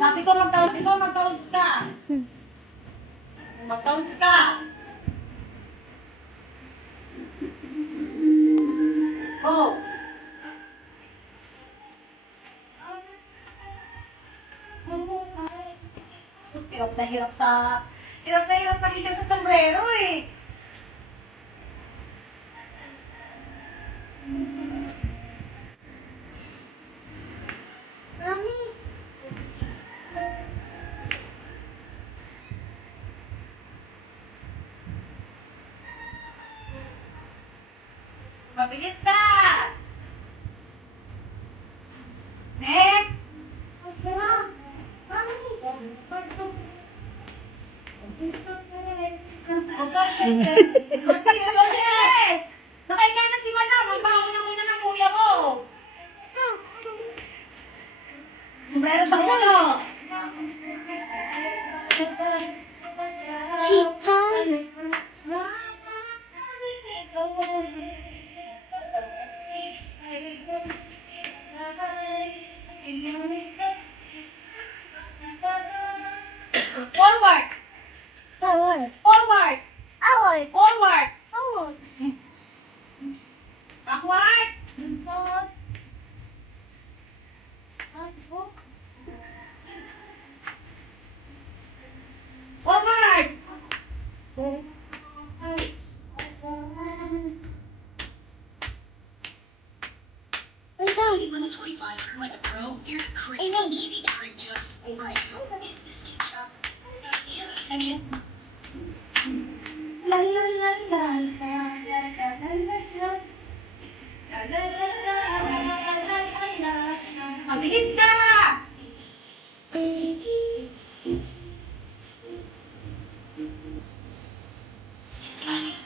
Sabi ko mag-tones ka. Mag-tones ka. Oh. Hirap na hirap pa siya sa sombrero eh. Mami. Mabilis ka! Next! Yes! Nakahiga na si Madam. Ang baho na muna ng kuya mo. Sombrero sa ulo. Forward! Forward! Forward! Backward! Forward! Level 25 for like a pro. Here's a crazy easy trick just right now. In the skin shop. In the section. La la la la la la la la. Mabilis ka!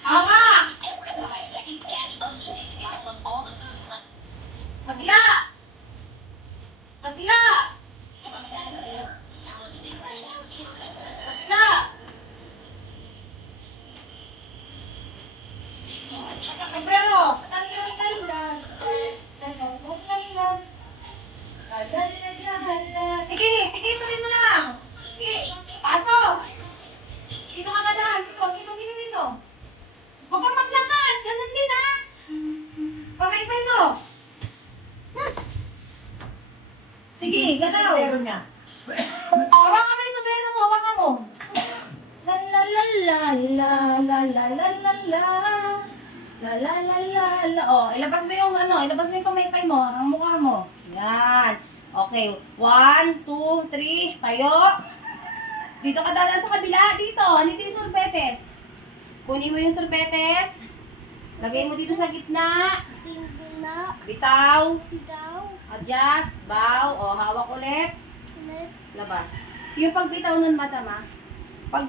Hawak! Magla! Magla! Magla! Sombrero! Sige, sige, tuloy mo lang. Sige, pasok. Dito ka na daan. Dito. Huwag kang maglakad. Ganun din, ha? Pamaybay mo. Sige, galaw. Hawakan mo yung sombrero mo. Hawakan mo. La la la la la la la la la la. La la la la la. Oh, ilabas mo yung pamaypay mo. Ang mukha mo. Yan. Okay. 1, 2, 3. Tayo. Dito ka dadaan sa kabila. Dito. Dito yung sorbetes. Kunin mo yung sorbetes. Lagay mo dito sa gitna. Bitaw. Adjust. Bow. O, hawak ulit. Labas. Yung pagbitaw nun, madam, ha? Pag